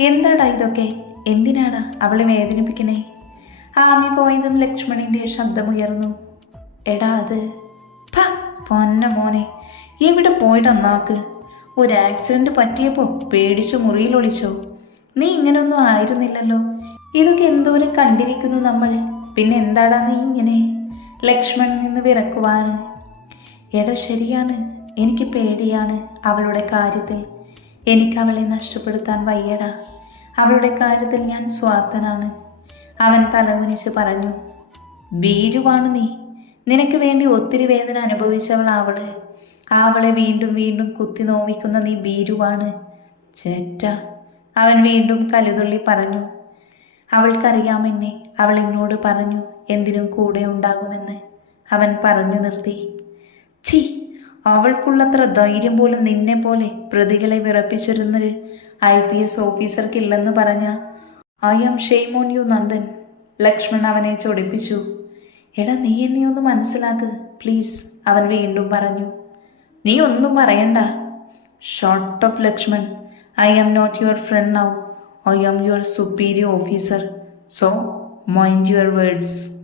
എന്താടാ ഇതൊക്കെ? എന്തിനാണ് അവളെ വേദനിപ്പിക്കണേ? ആമി പോയതും ലക്ഷ്മണിന്റെ ശബ്ദമുയർന്നു. എടാ അത്. പ പൊന്ന മോനെ എവിടെ പോയിട്ടൊന്നാക്ക് നാക്ക്? ഒരു ആക്സിഡന്റ് പറ്റിയപ്പോൾ പേടിച്ച് മുറിയിൽ ഒളിച്ചോ? നീ ഇങ്ങനെയൊന്നും ആയിരുന്നില്ലല്ലോ. ഇതൊക്കെ എന്തോരം കണ്ടിരിക്കുന്നു നമ്മൾ. പിന്നെ എന്താടാ നീ ഇങ്ങനെ? ലക്ഷ്മൺ നിന്ന് വിറക്കുവാണ് എടോ ശരിയാണ്. എനിക്ക് പേടിയാണ് അവളുടെ കാര്യത്തിൽ. എനിക്ക് അവളെ നഷ്ടപ്പെടുത്താൻ വയ്യടാ. അവളുടെ കാര്യത്തിൽ ഞാൻ സ്വാർത്ഥനാണ്. അവൻ തലകുനിച്ച് പറഞ്ഞു ഭീരുവാണ് നീ. നിനക്ക് വേണ്ടി ഒത്തിരി വേദന അനുഭവിച്ചവൾ അവൾ. അവളെ വീണ്ടും വീണ്ടും കുത്തി നോവിക്കുന്ന നീ ഭീരുവാണ്. ചേറ്റ. അവൻ വീണ്ടും കലുതുള്ളി പറഞ്ഞു അവൾക്കറിയാമെന്നെ അവൾ എന്നോട് പറഞ്ഞു എന്തിനും കൂടെ ഉണ്ടാകുമെന്ന്. അവൻ പറഞ്ഞു നിർത്തി ചീ അവൾക്കുള്ളത്ര ധൈര്യം പോലും നിന്നെ പോലെ പ്രതികളെ വിറപ്പിച്ചിരുന്നൊരു ഐ പി എസ് ഓഫീസർക്കില്ലെന്ന് പറഞ്ഞ I'm shame on you Nandan Lakshman അവനെ ചൊടിപ്പിച്ചു. എടാ നീ എന്നെ ഒന്ന് മനസ്സിലാക്ക്. പ്ലീസ് അവൻ വീണ്ടും പറഞ്ഞു. നീ ഒന്നും പറയണ്ട. Shut up Lakshman. I am not your friend now. I am your superior officer. So mind your words.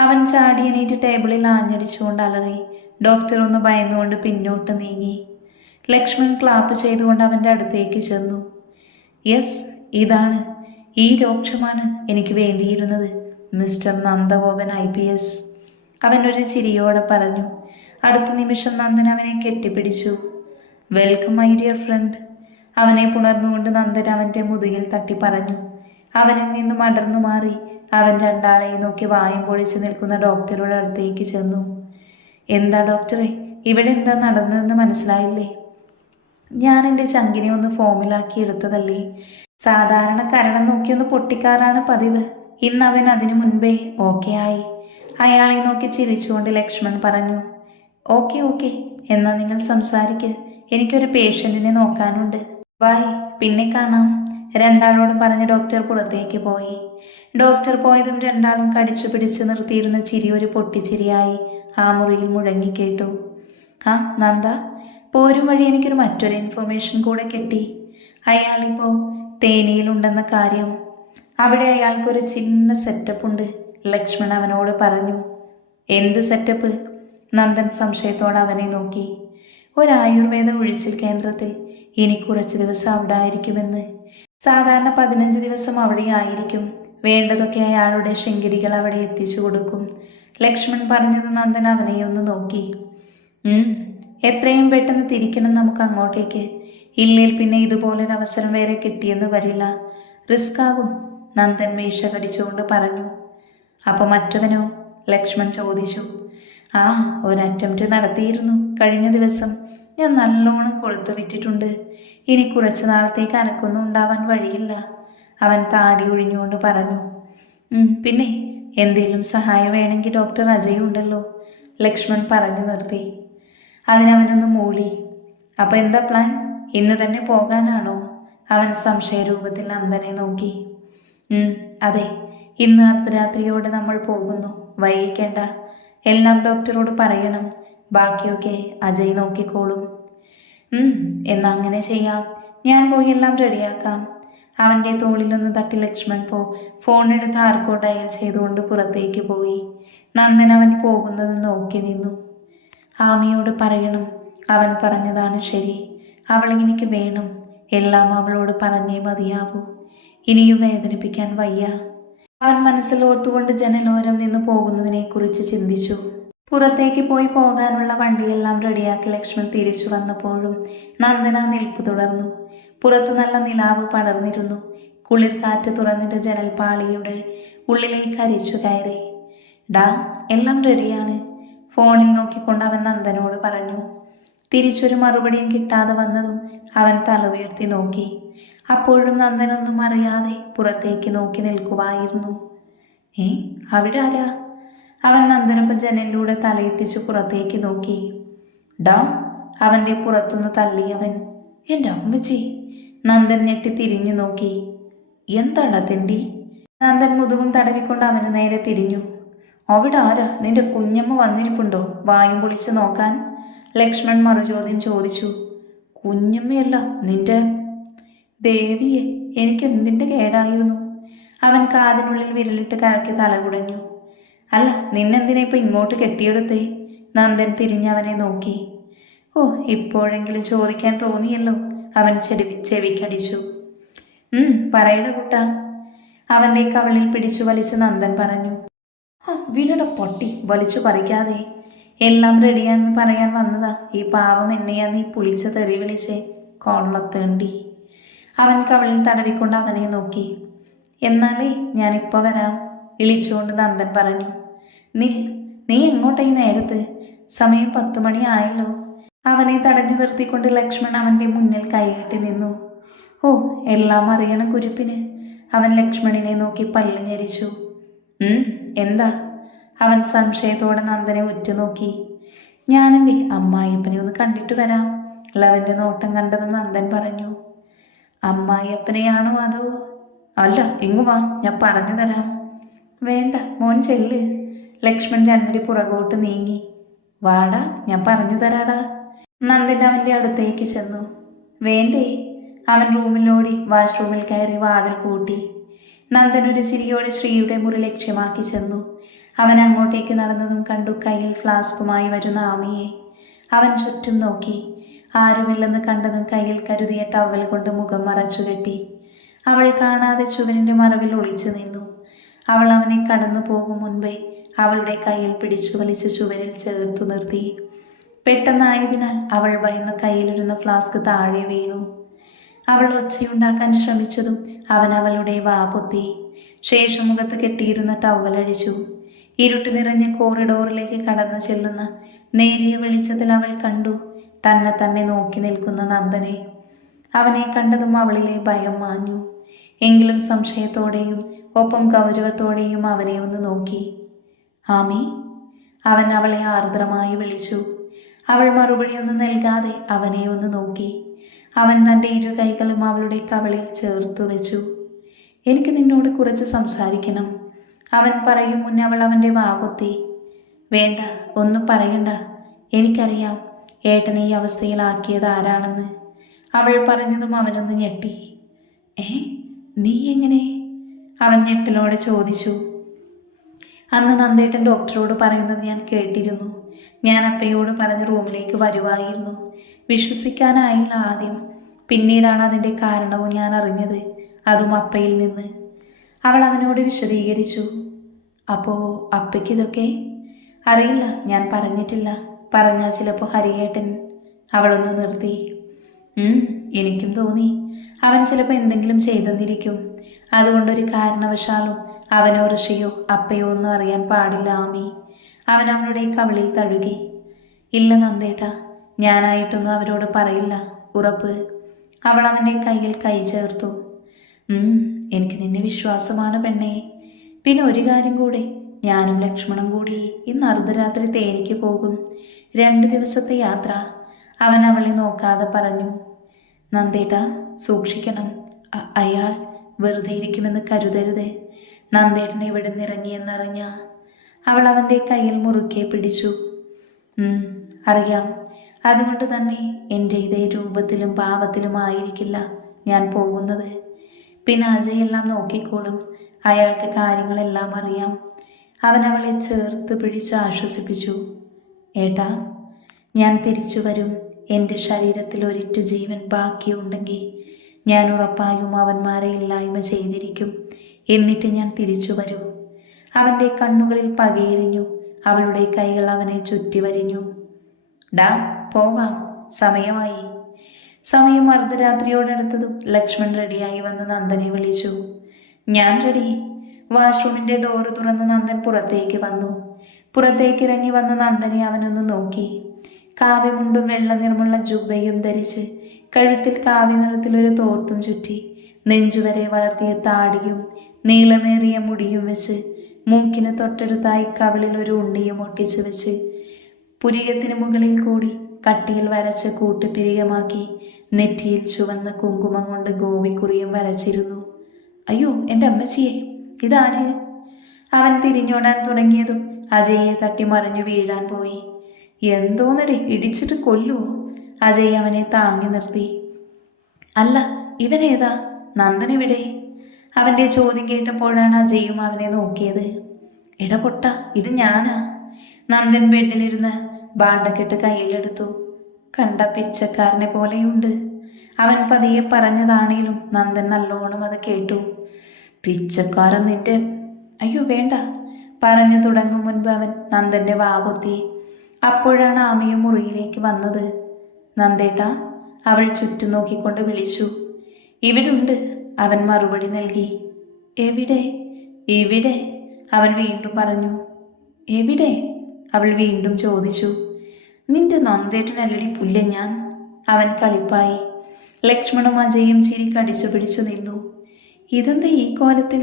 അവൻ ചാടി എണീറ്റ് ടേബിളിൽ ആഞ്ഞടിച്ചുകൊണ്ട് അലറി. ഡോക്ടർ ഒന്ന് ഭയന്നുകൊണ്ട് പിന്നോട്ട് നീങ്ങി. ലക്ഷ്മൺ ക്ലാപ്പ് ചെയ്തുകൊണ്ട് അവന്റെ അടുത്തേക്ക് ചെന്നു. യെസ് ഇതാണ്. ഈ രോക്ഷമാണ് എനിക്ക് വേണ്ടിയിരുന്നത് mister Nandagopan I P S. അവനൊരു ചിരിയോടെ പറഞ്ഞു. അടുത്ത നിമിഷം നന്ദൻ അവനെ കെട്ടിപ്പിടിച്ചു. വെൽക്കം മൈ ഡിയർ ഫ്രണ്ട് അവനെ പുണർന്നുകൊണ്ട് നന്ദൻ അവന്റെ മുതുകിൽ തട്ടി പറഞ്ഞു. അവനിൽ നിന്നും അടർന്നു മാറി അവൻ രണ്ടാളെയും നോക്കി വായും പൊളിച്ച് നിൽക്കുന്ന ഡോക്ടറുടെ അടുത്തേക്ക് ചെന്നു. എന്താ ഡോക്ടറെ ഇവിടെ എന്താ നടന്നതെന്ന് മനസ്സിലായില്ലേ? ഞാൻ എന്റെ ചങ്കിനെ ഒന്ന് ഫോമിലാക്കി എടുത്തതല്ലേ? സാധാരണ കരണം നോക്കി ഒന്ന് പൊട്ടിക്കാറാണ് പതിവ്. ഇന്ന് അവൻ അതിനു മുൻപേ ഓക്കെ ആയി. അയാളെ നോക്കി ചിരിച്ചുകൊണ്ട് ലക്ഷ്മൺ പറഞ്ഞു ഓക്കെ ഓക്കെ. എന്നാൽ നിങ്ങൾ സംസാരിക്ക്. എനിക്കൊരു പേഷ്യന്റിനെ നോക്കാനുണ്ട്. ബൈ പിന്നെ കാണാം. രണ്ടാളോട് പറഞ്ഞ് ഡോക്ടർ പുറത്തേക്ക് പോയി. ഡോക്ടർ പോയതും രണ്ടാളും കടിച്ചു പിടിച്ചു നിർത്തിയിരുന്ന ചിരി ഒരു പൊട്ടിച്ചിരിയായി ആ മുറിയിൽ മുഴങ്ങിക്കേട്ടു ആ നന്ദ. പോരും വഴി എനിക്കൊരു മറ്റൊരു ഇൻഫർമേഷൻ കൂടെ കിട്ടി. അയാളിപ്പോൾ തേനിയിലുണ്ടെന്ന കാര്യം. അവിടെ അയാൾക്കൊരു ചിന്ന സെറ്റപ്പ് ഉണ്ട്. ലക്ഷ്മൺ അവനോട് പറഞ്ഞു എന്ത് സെറ്റപ്പ് നന്ദൻ സംശയത്തോടെ അവനെ നോക്കി. ഒരു ആയുർവേദ ഒഴിച്ചിൽ കേന്ദ്രത്തിൽ ഇനി കുറച്ച് ദിവസം അവിടെ ആയിരിക്കുമെന്ന് സാധാരണ പതിനഞ്ച് ദിവസം അവിടെ ആയിരിക്കും. വേണ്ടതൊക്കെ അയാളുടെ ശെങ്കിടികൾ അവിടെ എത്തിച്ചു കൊടുക്കും. ലക്ഷ്മൺ പറഞ്ഞത് നന്ദൻ അവനെ ഒന്ന് നോക്കി. "ഉം, എത്രയും പെട്ടെന്ന് തിരിക്കണം നമുക്ക് അങ്ങോട്ടേക്ക്. ഇല്ലേൽ പിന്നെ ഇതുപോലൊരു അവസരം വേറെ കിട്ടിയെന്ന് വരില്ല. റിസ്ക് ആകും നന്ദൻ മീശ കടിച്ചുകൊണ്ട് പറഞ്ഞു. അപ്പോൾ മറ്റവനോ? ലക്ഷ്മൺ ചോദിച്ചു. ആ ഒരു അറ്റംപ്റ്റ് നടത്തിയിരുന്നു കഴിഞ്ഞ ദിവസം. ഞാൻ നല്ലോണം കൊളുത്തു വിറ്റിട്ടുണ്ട്. ഇനി കുറച്ച് നാളത്തേക്ക് അനക്കൊന്നും ഉണ്ടാവാൻ വഴിയില്ല. അവൻ താടി ഒഴിഞ്ഞുകൊണ്ട് പറഞ്ഞു. പിന്നെ എന്തെങ്കിലും സഹായം വേണമെങ്കിൽ ഡോക്ടർ അജയ് ഉണ്ടല്ലോ. ലക്ഷ്മൺ പറഞ്ഞു നിർത്തി. അതിനവനൊന്ന് മൂളി. അപ്പോൾ എന്താ പ്ലാൻ ഇന്ന് തന്നെ പോകാനാണോ? അവൻ സംശയരൂപത്തിൽ നന്ദനെ നോക്കി. "ഉം, അതെ. ഇന്ന് അർദ്ധരാത്രിയോടെ നമ്മൾ പോകുന്നു. വൈകിക്കേണ്ട. എല്ലാം ഡോക്ടറോട് പറയണം. ബാക്കിയൊക്കെ അജയ് നോക്കിക്കോളും. "ഉം, എന്നാ അങ്ങനെ ചെയ്യാം. ഞാൻ പോയി എല്ലാം റെഡിയാക്കാം. അവന്റെ തോളിലൊന്ന് തട്ടി ലക്ഷ്മൺ പോ ഫോണെടുത്ത് ആർക്കോ ഡയൽ ചെയ്തുകൊണ്ട് പുറത്തേക്ക് പോയി. നന്ദൻ അവൻ പോകുന്നത് നോക്കി നിന്നു. ആമിയോട് പറയണം. അവൻ പറഞ്ഞതാണ് ശരി. അവൾ എനിക്ക് വേണം. എല്ലാം അവളോട് പറഞ്ഞേ മതിയാവൂ. ഇനിയും വേദനിപ്പിക്കാൻ വയ്യ. അവൻ മനസ്സിലോർത്തുകൊണ്ട് ജനലോരം നിന്ന് പോകുന്നതിനെക്കുറിച്ച് ചിന്തിച്ചു. പുറത്തേക്ക് പോയി പോകാനുള്ള വണ്ടിയെല്ലാം റെഡിയാക്കി ലക്ഷ്മൺ തിരിച്ചു വന്നപ്പോഴും നന്ദന നിൽപ്പ് തുടർന്നു. പുറത്ത് നല്ല നിലാവ് പടർന്നിരുന്നു. കുളിർ കാറ്റ് തുറന്നിട്ട് ജനൽപാളിയുടെ ഉള്ളിലേക്ക് അരിച്ചു കയറി. ഡാ എല്ലാം റെഡിയാണ്. ഫോണിൽ നോക്കിക്കൊണ്ട് അവൻ നന്ദനോട് പറഞ്ഞു തിരിച്ചൊരു മറുപടിയും കിട്ടാതെ വന്നതും അവൻ തല ഉയർത്തി നോക്കി. അപ്പോഴും നന്ദനൊന്നും അറിയാതെ പുറത്തേക്ക് നോക്കി നിൽക്കുവായിരുന്നു. ഏ അവിടെ ആരാ? അവൻ നന്ദനൊപ്പം ജനലിലൂടെ തലയെത്തിച്ച് പുറത്തേക്ക് നോക്കി. ഡാ അവന്റെ പുറത്തുനിന്ന് തള്ളിയവൻ എന്റെ അമ്മച്ചി. നന്ദൻ ഞെട്ടി തിരിഞ്ഞു നോക്കി. എന്താടാ തെണ്ടി? നന്ദൻ മുതുകും തടവിക്കൊണ്ട് അവന് നേരെ തിരിഞ്ഞു. അവിടെ ആരാ? നിന്റെ കുഞ്ഞമ്മ വന്നിരിപ്പുണ്ടോ? വായും പൊളിച്ച് നോക്കാൻ? ലക്ഷ്മൺ മറുചോദ്യം ചോദിച്ചു. കുഞ്ഞമ്മയല്ല നിന്റെ ദേവിയെ. എനിക്ക് എന്തിന്റെ കേടായിരുന്നു? അവൻ കാതിനുള്ളിൽ വിരലിട്ട് കലക്കി തലകുടഞ്ഞു. അല്ല നിന്നെന്തിനാ ഇപ്പം ഇങ്ങോട്ട് കെട്ടിയെടുത്തേ? നന്ദൻ തിരിഞ്ഞവനെ നോക്കി. ഓ ഇപ്പോഴെങ്കിലും ചോദിക്കാൻ തോന്നിയല്ലോ. അവൻ ചെടി ചെവിക്കടിച്ചു. പറയട കുട്ട. അവന്റെ കവളിൽ പിടിച്ചു വലിച്ച് നന്ദൻ പറഞ്ഞു. "ഹ, വിടട പൊട്ടി വലിച്ചു പറിക്കാതെ. എല്ലാം റെഡിയാന്ന് പറയാൻ വന്നതാ. ഈ പാവം എന്നെയാ നീ പുളിച്ച തെറി വിളിച്ചേ. കൊള്ളത്തേണ്ടി അവൻ കവളിൽ തടവിക്കൊണ്ട് അവനെ നോക്കി. എന്നാലേ ഞാനിപ്പോൾ വരാം ഇളിച്ചുകൊണ്ട് നന്ദൻ പറഞ്ഞു. നീ നീ എങ്ങോട്ടായി നേരത്ത്? സമയം പത്തു മണി ആയല്ലോ. അവനെ തടഞ്ഞു നിർത്തിക്കൊണ്ട് ലക്ഷ്മൺ അവന്റെ മുന്നിൽ കൈകെട്ടി നിന്നു. ഓ എല്ലാം അറിയണം കുരുപ്പിന്. അവൻ ലക്ഷ്മണിനെ നോക്കി പല്ല് ഞെരിച്ചു. എന്താ? അവൻ സംശയത്തോടെ നന്ദനെ ഉറ്റുനോക്കി. ഞാനെന്റെ അമ്മായിയപ്പനെ ഒന്ന് കണ്ടിട്ട് വരാം. ലവന്റെ നോട്ടം കണ്ടതും നന്ദൻ പറഞ്ഞു. അമ്മായിയപ്പനെയാണോ അതോ? അല്ല ഇങ്ങു വാ ഞാൻ പറഞ്ഞു തരാം. വേണ്ട മോൻ ചെല്ല്. ലക്ഷ്മൺ രണ്ടടി പുറകോട്ട് നീങ്ങി. വാടാ ഞാൻ പറഞ്ഞു തരാടാ. നന്ദൻ അവന്റെ അടുത്തേക്ക് ചെന്നു. വേണ്ടേ? അവൻ റൂമിലോടി വാഷ്റൂമിൽ കയറി വാതിൽ പൂട്ടി. നന്ദൻ ഒരു ചിരിയോടെ ശ്രീയുടെ മുറി ലക്ഷ്യമാക്കി ചെന്നു. അവൻ അങ്ങോട്ടേക്ക് നടന്നതും കണ്ടു കയ്യിൽ ഫ്ലാസ്കുമായി വരുന്ന ആമിയെ. അവൻ ചുറ്റും നോക്കി. ആരുമില്ലെന്ന് കണ്ടതും കയ്യിൽ കരുതിയ ടവൽ കൊണ്ട് മുഖം മറച്ചു കെട്ടി. അവൾ കാണാതെ ചുവരിന്റെ മറവിൽ ഒളിച്ചു നിന്നു. അവൾ അവനെ കടന്നു പോകും മുൻപേ അവളുടെ കയ്യിൽ പിടിച്ചു വലിച്ച് ചുവരിൽ ചേർത്തു നിർത്തി. പെട്ടെന്നായതിനാൽ അവൾ ഭയന്ന് കയ്യിലിരുന്ന ഫ്ലാസ്ക് താഴെ വീണു. അവൾ ഒച്ചയുണ്ടാക്കാൻ ശ്രമിച്ചതും അവൻ അവളുടെ വാ പൊത്തി. ശേഷം മുഖത്ത് കെട്ടിയിരുന്ന ടവലഴിച്ചു ഇരുട്ട് നിറഞ്ഞ കോറിഡോറിലേക്ക് കടന്നു ചെല്ലുന്ന നേരിയ വെളിച്ചത്തിൽ അവൾ കണ്ടു തന്നെ തന്നെ നോക്കി നിൽക്കുന്ന നന്ദനെ. അവനെ കണ്ടതും അവളിലെ ഭയം മാഞ്ഞു. എങ്കിലും സംശയത്തോടെയും ഒപ്പം ഗൗരവത്തോടെയും അവനെ ഒന്ന് നോക്കി. ആമി അവൻ അവളെ ആർദ്രമായി വിളിച്ചു. അവൾ മറുപടിയൊന്നും നൽകാതെ അവനെ ഒന്ന് നോക്കി. അവൻ തന്റെ ഇരു കൈകളും അവളുടെ കവളിൽ ചേർത്തു വെച്ചു. എനിക്ക് നിന്നോട് കുറച്ച് സംസാരിക്കണം. അവൻ പറയും മുന്നേ അവൾ അവന്റെ വാപൊത്തി വേണ്ട ഒന്നും പറയണ്ട. എനിക്കറിയാം ഏട്ടനെ ഈ അവസ്ഥയിലാക്കിയത് ആരാണെന്ന്. അവൾ പറഞ്ഞതും അവനൊന്ന് ഞെട്ടി. ഏ നീ എങ്ങനെ? അവൻ ഞെട്ടലോടെ ചോദിച്ചു. അന്ന് നന്ദേട്ടൻ ഡോക്ടറോട് പറയുന്നത് ഞാൻ കേട്ടിരുന്നു. ഞാൻ അപ്പയോട് പറഞ്ഞ് റൂമിലേക്ക് വരുവായിരുന്നു. വിശ്വസിക്കാനായില്ല ആദ്യം. പിന്നീടാണ് അതിന്റെ കാരണവും ഞാൻ അറിഞ്ഞത്. അതും അപ്പയിൽ നിന്ന്. അവൾ അവനോട് വിശദീകരിച്ചു. അപ്പോ അപ്പയ്ക്ക് ഇതൊക്കെ? അറിയില്ല ഞാൻ പറഞ്ഞിട്ടില്ല. പറഞ്ഞാൽ ചിലപ്പോൾ ഹരിയേട്ടൻ അവളൊന്ന് നിർത്തി. "ഉം, എനിക്കും തോന്നി. അവൻ ചിലപ്പോൾ എന്തെങ്കിലും ചെയ്തെന്നിരിക്കും. അതുകൊണ്ടൊരു കാരണവശാലും അവനോ ഋഷിയോ അപ്പയോ ഒന്നും അറിയാൻ പാടില്ല ആമി. അവൻ അവളുടെ കവിളിൽ തഴുകി. ഇല്ല നന്ദേട്ട ഞാനായിട്ടൊന്നും അവരോട് പറയില്ല ഉറപ്പ്. അവൾ അവന്റെ കയ്യിൽ കൈ ചേർത്തു. "ഉം, എനിക്ക് നിന്നെ വിശ്വാസമാണ് പെണ്ണേ. പിന്നെ ഒരു കാര്യം കൂടി. ഞാനും ലക്ഷ്മണും കൂടി ഇന്ന് അർദ്ധരാത്രി തേനിക്ക് പോകും. രണ്ട് ദിവസത്തെ യാത്ര. അവൻ അവളെ നോക്കാതെ പറഞ്ഞു നന്ദേട്ട സൂക്ഷിക്കണം. അയാൾ വെറുതെ ഇരിക്കുമെന്ന് കരുതരുത്. നന്ദേട്ടൻ ഇവിടെ നിറങ്ങിയെന്നറിഞ്ഞ അവൾ അവന്റെ കയ്യിൽ മുറുക്കെ പിടിച്ചു. "ഉം, അറിയാം. അതുകൊണ്ട് തന്നെ എന്റെ ഇതേ രൂപത്തിലും പാവത്തിലും ആയിരിക്കില്ല ഞാൻ പോകുന്നത്. പിന്നെ അജയെല്ലാം നോക്കിക്കോളും. അയാൾക്ക് കാര്യങ്ങളെല്ലാം അറിയാം. അവൻ അവളെ ചേർത്ത് പിടിച്ച് ആശ്വസിപ്പിച്ചു. ഏട്ടാ ഞാൻ തിരിച്ചു വരും. എന്റെ ശരീരത്തിൽ ഒരിറ്റു ജീവൻ ബാക്കിയുണ്ടെങ്കിൽ ഞാൻ ഉറപ്പായും അവന്മാരെ ഇല്ലായ്മ ചെയ്തിരിക്കും. എന്നിട്ട് ഞാൻ തിരിച്ചു വരും. അവന്റെ കണ്ണുകളിൽ പകയെറിഞ്ഞു അവളുടെ കൈകൾ അവനെ ചുറ്റി വരിഞ്ഞു ഡാ പോവാം. സമയമായി. സമയം അർദ്ധരാത്രിയോടടുത്തതും ലക്ഷ്മൺ റെഡിയായി വന്ന് നന്ദനെ വിളിച്ചു. ഞാൻ റെഡി. വാഷ്റൂമിന്റെ ഡോറ് തുറന്ന് നന്ദൻ പുറത്തേക്ക് വന്നു. പുറത്തേക്ക് ഇറങ്ങി വന്ന നന്ദനെ അവനൊന്ന് നോക്കി. കാവ്യമുണ്ടും വെള്ള നിറമുള്ള ജുബയും ധരിച്ച് കഴുത്തിൽ കാവ്യ നിറത്തിലൊരു തോർത്തും ചുറ്റി നെഞ്ചുവരെ വളർത്തിയ താടിയും നീളമേറിയ മുടിയും വെച്ച് മൂക്കിന് തൊട്ടടുത്തായി കവിളിൽ ഒരു ഉണ്ണിയും ഒട്ടിച്ചു വെച്ച് പുരികത്തിന് മുകളിൽ കൂടി കട്ടിയിൽ വരച്ച കൂട്ടുപിരികമാക്കി നെറ്റിയിൽ ചുവന്ന കുങ്കുമം കൊണ്ട് ഗോപിക്കുറിയും വരച്ചിരുന്നു. അയ്യോ എന്റെ അമ്മച്ചിയെ ഇതാര്? അവൻ തിരിഞ്ഞോടാൻ തുടങ്ങിയതും അജയെ തട്ടി മറിഞ്ഞു വീഴാൻ പോയി. എന്തോന്നടി ഇടിച്ചിട്ട് കൊല്ലുവോ? അജയ് അവനെ താങ്ങി നിർത്തി. അല്ല ഇവനേതാ? നന്ദനിവിടെ അവന്റെ ചോദ്യം കേട്ടപ്പോഴാണ് അജയും അവനെ നോക്കിയത്. ഇടപൊട്ട ഇത് ഞാനാ? നന്ദൻ ബെഡിലിരുന്ന് ബാണ്ടക്കെട്ട് കയ്യിലെടുത്തു. കണ്ട പിച്ചക്കാരനെ പോലെയുണ്ട്. അവൻ പതിയെ പറഞ്ഞതാണേലും നന്ദൻ നല്ലോണം അത് കേട്ടു. പിച്ചക്കാരൻ നിന്റെ അയ്യോ വേണ്ട പറഞ്ഞു തുടങ്ങും മുൻപ് അവൻ നന്ദന്റെ വാവൊത്തി അപ്പോഴാണ് ആമയും മുറിയിലേക്ക് വന്നത്. നന്ദേട്ട അവൾ ചുറ്റും നോക്കിക്കൊണ്ട് വിളിച്ചു. ഇവിടുണ്ട് അവൻ മറുപടി നൽകി. എവിടെ? എവിടെ അവൻ വീണ്ടും പറഞ്ഞു. എവിടെ? അവൾ വീണ്ടും ചോദിച്ചു. നിന്റെ നന്ദേട്ടനല്ലടി പുല്ല ഞാൻ. അവൻ കളിപ്പായി ലക്ഷ്മണും അജയും ചിരി കടിച്ചു പിടിച്ചു നിന്നു. ഇതെന്താ ഈ കോലത്തിൽ?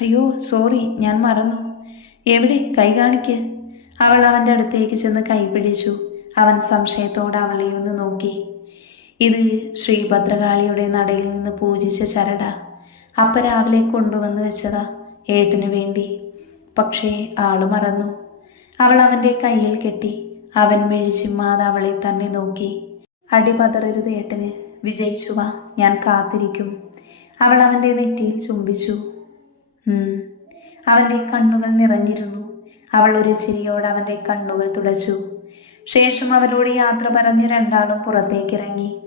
അയ്യോ സോറി ഞാൻ മറന്നു. എവിടെ? കൈ കാണിക്ക്. അവൾ അവന്റെ അടുത്തേക്ക് ചെന്ന് കൈപിടിച്ചു അവൻ സംശയത്തോടെ അവളെ ഒന്ന് നോക്കി. ഇത് ശ്രീഭദ്രകാളിയുടെ നടയിൽ നിന്ന് പൂജിച്ച ചരട. അപ്പ രാവിലെ കൊണ്ടുവന്ന് വെച്ചതാ ഏട്ടനു വേണ്ടി. പക്ഷേ ആൾ മറന്നു. അവൾ അവന്റെ കയ്യിൽ കെട്ടി. അവൻ മെഴിച്ചിമ്മാതെ അവളെ തന്നെ നോക്കി. അടിപതറരുത് ഏട്ടന് വിജയിച്ചു ഞാൻ കാത്തിരിക്കും. അവൾ അവന്റെ നെറ്റിയിൽ ചുംബിച്ചു. അവന്റെ കണ്ണുകൾ നിറഞ്ഞിരുന്നു. അവൾ ഒരു ചിരിയോട് അവന്റെ കണ്ണുകൾ തുടച്ചു. ശേഷം അവരോട് യാത്ര പറഞ്ഞ് രണ്ടാളും പുറത്തേക്കിറങ്ങി.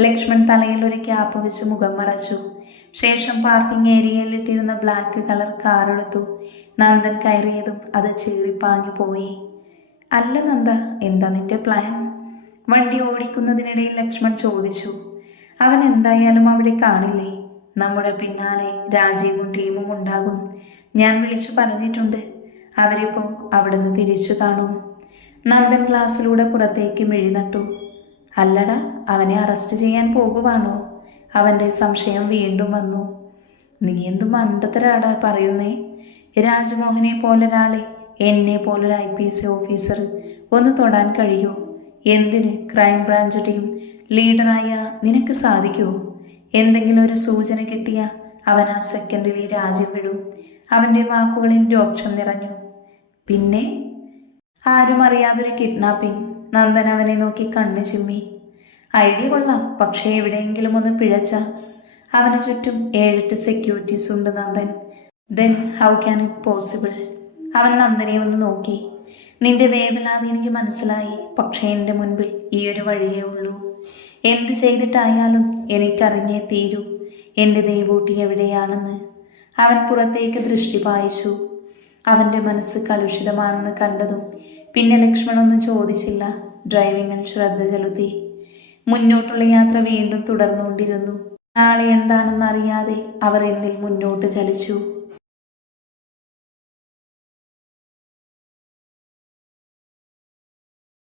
ലക്ഷ്മൺ തലയിൽ ഒരു ക്യാപ്പ് വെച്ച് മുഖം മറച്ചു. ശേഷം പാർക്കിംഗ് ഏരിയയിൽ ഇട്ടിരുന്ന ബ്ലാക്ക് കളർ കാറെടുത്തു നന്ദൻ കയറിയതും അത് ചീറിപ്പാഞ്ഞു പോയി. അല്ല നന്ദ എന്താ നിന്റെ പ്ലാൻ വണ്ടി ഓടിക്കുന്നതിനിടയിൽ ലക്ഷ്മൺ ചോദിച്ചു. അവൻ എന്തായാലും അവിടെ കാണില്ലേ? നമ്മുടെ പിന്നാലെ രാജീവും ടീമും ഉണ്ടാകും. ഞാൻ വിളിച്ചു പറഞ്ഞിട്ടുണ്ട്. അവരിപ്പോൾ അവിടുന്ന് തിരിച്ചു കാണും. നന്ദൻ ക്ലാസ്സിലൂടെ പുറത്തേക്ക് മിഴി നട്ടു അല്ലടാ അവനെ അറസ്റ്റ് ചെയ്യാൻ പോകുവാണോ? അവന്റെ സംശയം വീണ്ടും വന്നു. നീ എന്ത് മണ്ടത്തരാടാ പറയുന്നേ. രാജ്മോഹനെ പോലൊരാളെ എന്നെ പോലൊരു ഐ പി എസ് ഓഫീസർ ഒന്ന് തൊടാൻ കഴിയൂ? എന്തിന് ക്രൈം ബ്രാഞ്ച് ടീം ലീഡറായ നിനക്ക് സാധിക്കുമോ എന്തെങ്കിലും ഒരു സൂചന കിട്ടിയ അവൻ ആ സെക്കൻഡിൽ ഈ രാജ്യം വിടും. അവന്റെ വാക്കുകളിൽ രോക്ഷം നിറഞ്ഞു. പിന്നെ? ആരും അറിയാതൊരു കിഡ്നാപ്പിംഗ്. നന്ദൻ അവനെ നോക്കി കണ്ണു ചിമ്മി. ഐഡിയ കൊള്ളാം പക്ഷേ എവിടെയെങ്കിലും ഒന്ന് പിഴച്ച. അവന് ചുറ്റും ഏഴെട്ട് സെക്യൂരിറ്റീസ് ഉണ്ട് Nandan. Then how can it possible അവൻ നന്ദനെ ഒന്ന് നോക്കി. നിന്റെ വേവലാതെ എനിക്ക് മനസ്സിലായി. പക്ഷേ എന്റെ മുൻപിൽ ഈ ഒരു വഴിയേ ഉള്ളൂ. എന്ത് ചെയ്തിട്ടായാലും എനിക്കറിഞ്ഞേ തീരൂ. എന്റെ ദൈവൂട്ടി എവിടെയാണെന്ന്. അവൻ പുറത്തേക്ക് ദൃഷ്ടി പായിച്ചു. അവന്റെ മനസ്സ് കലുഷിതമാണെന്ന് കണ്ടതും പിന്നെ ലക്ഷ്മണൊന്നും ചോദിച്ചില്ല. ഡ്രൈവിങ്ങിൽ ശ്രദ്ധ ചെലുത്തി. മുന്നോട്ടുള്ള യാത്ര വീണ്ടും തുടർന്നുകൊണ്ടിരുന്നു. നാളെ എന്താണെന്നറിയാതെ അവർ എന്നിൽ മുന്നോട്ട് ചലിച്ചു.